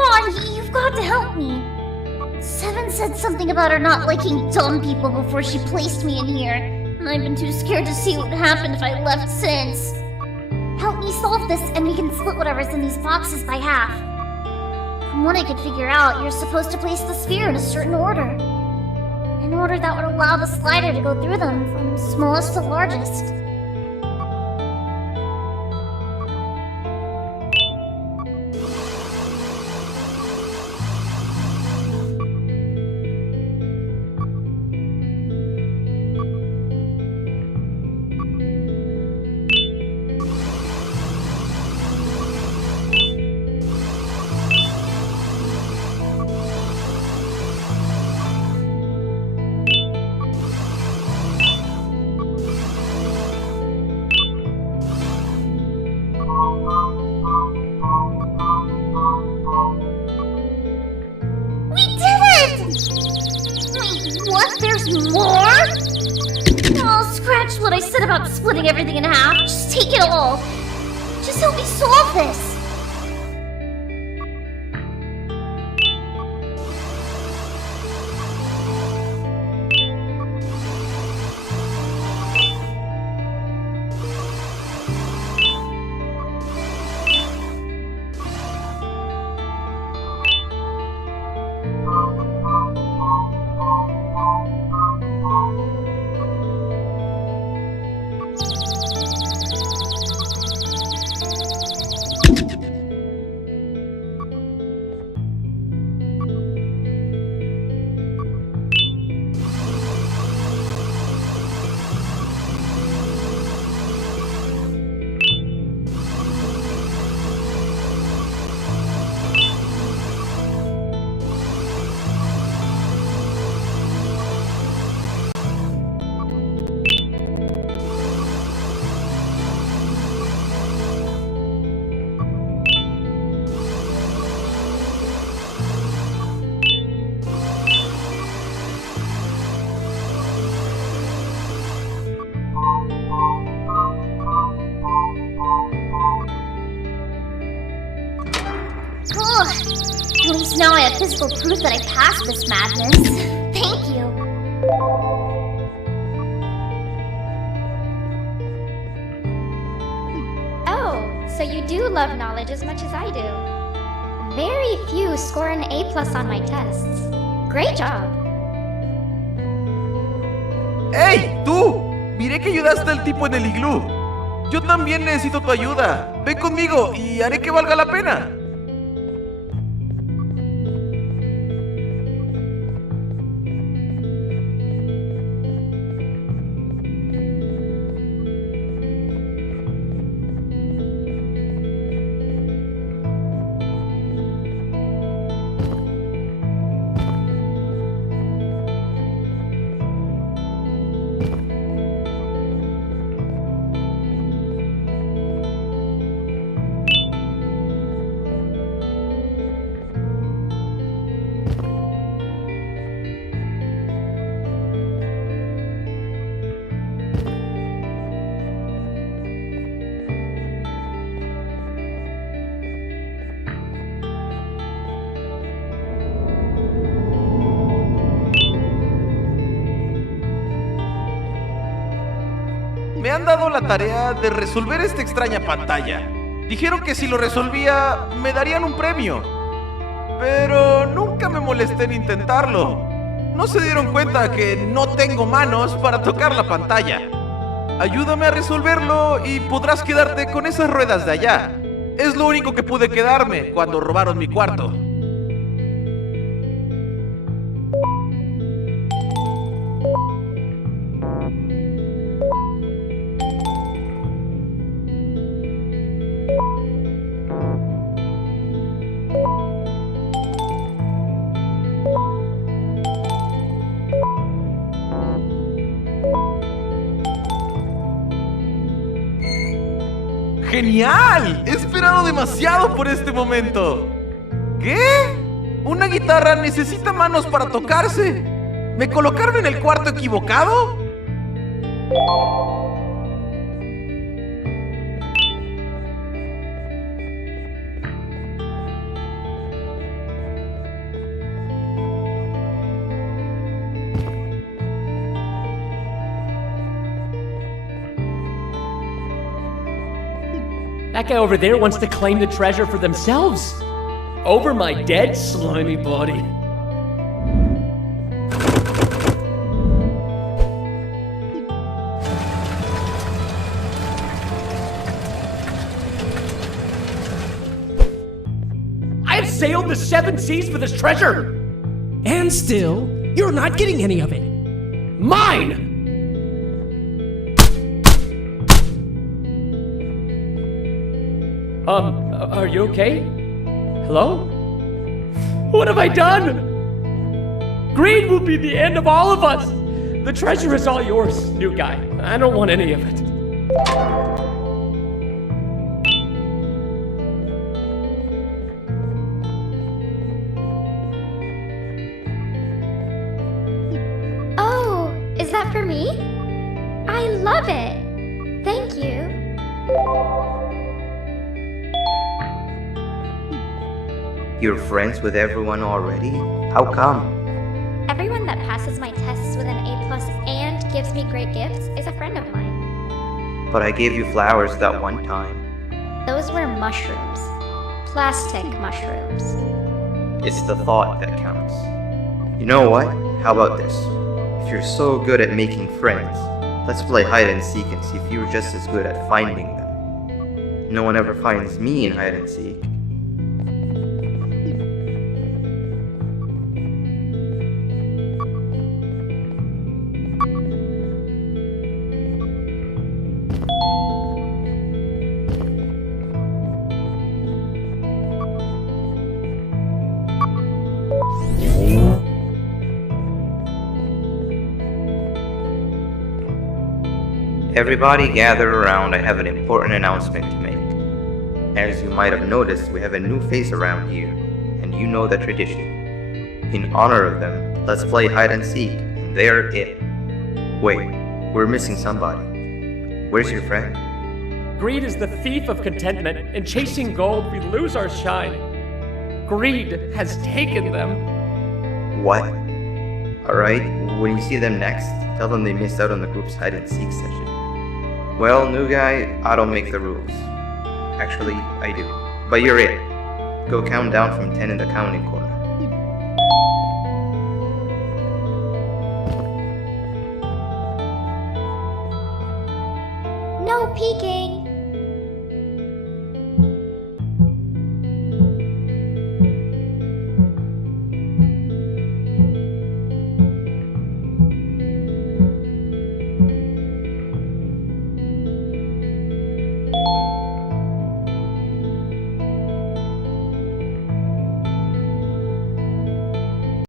on, you've got to help me. Seven said something about her not liking dumb people before she placed me in here, and I've been too scared to see what happened if I left since. Help me solve this, and we can split whatever's in these boxes by half. From what I could figure out, you're supposed to place the sphere in a certain order. An order that would allow the slider to go through them from smallest to largest. What I said about splitting everything in half. Just take it all. Just help me solve this. At least now I have physical proof that I passed this madness. Thank you. Oh, so you do love knowledge as much as I do. Very few score an A+ on my tests. Great job. ¡Ey, tú! Miré que ayudaste al tipo en el iglú. Yo también necesito tu ayuda. Ven conmigo y haré que valga la pena. Me han dado la tarea de resolver esta extraña pantalla. Dijeron que si lo resolvía, me darían un premio. Pero nunca me molesté en intentarlo. No se dieron cuenta que no tengo manos para tocar la pantalla. Ayúdame a resolverlo y podrás quedarte con esas ruedas de allá. Es lo único que pude quedarme cuando robaron mi cuarto. ¡Genial! He esperado demasiado por este momento. ¿Qué? ¿Una guitarra necesita manos para tocarse? ¿Me colocaron en el cuarto equivocado? That guy over there wants to claim the treasure for themselves. Over my dead, slimy body. I have sailed the 7 seas for this treasure! And still, you're not getting any of it. Mine! Are you okay? Hello? What have I done? Greed will be the end of all of us! The treasure is all yours, new guy. I don't want any of it. Oh, is that for me? I love it. Thank you. You're friends with everyone already? How come? Everyone that passes my tests with an A+ and gives me great gifts is a friend of mine. But I gave you flowers that one time. Those were mushrooms. Plastic mushrooms. It's the thought that counts. You know what? How about this? If you're so good at making friends, let's play hide and seek and see if you're just as good at finding them. No one ever finds me in hide and seek. Everybody gather around, I have an important announcement to make. As you might have noticed, we have a new face around here, and you know the tradition. In honor of them, let's play hide and seek, and they're it. Wait, we're missing somebody. Where's your friend? Greed is the thief of contentment. In chasing gold, we lose our shine. Greed has taken them. What? Alright, when you see them next, tell them they missed out on the group's hide and seek session. Well, new guy, I don't make the rules. Actually, I do. But you're it. Go count down from 10 in the counting corner. No peeking!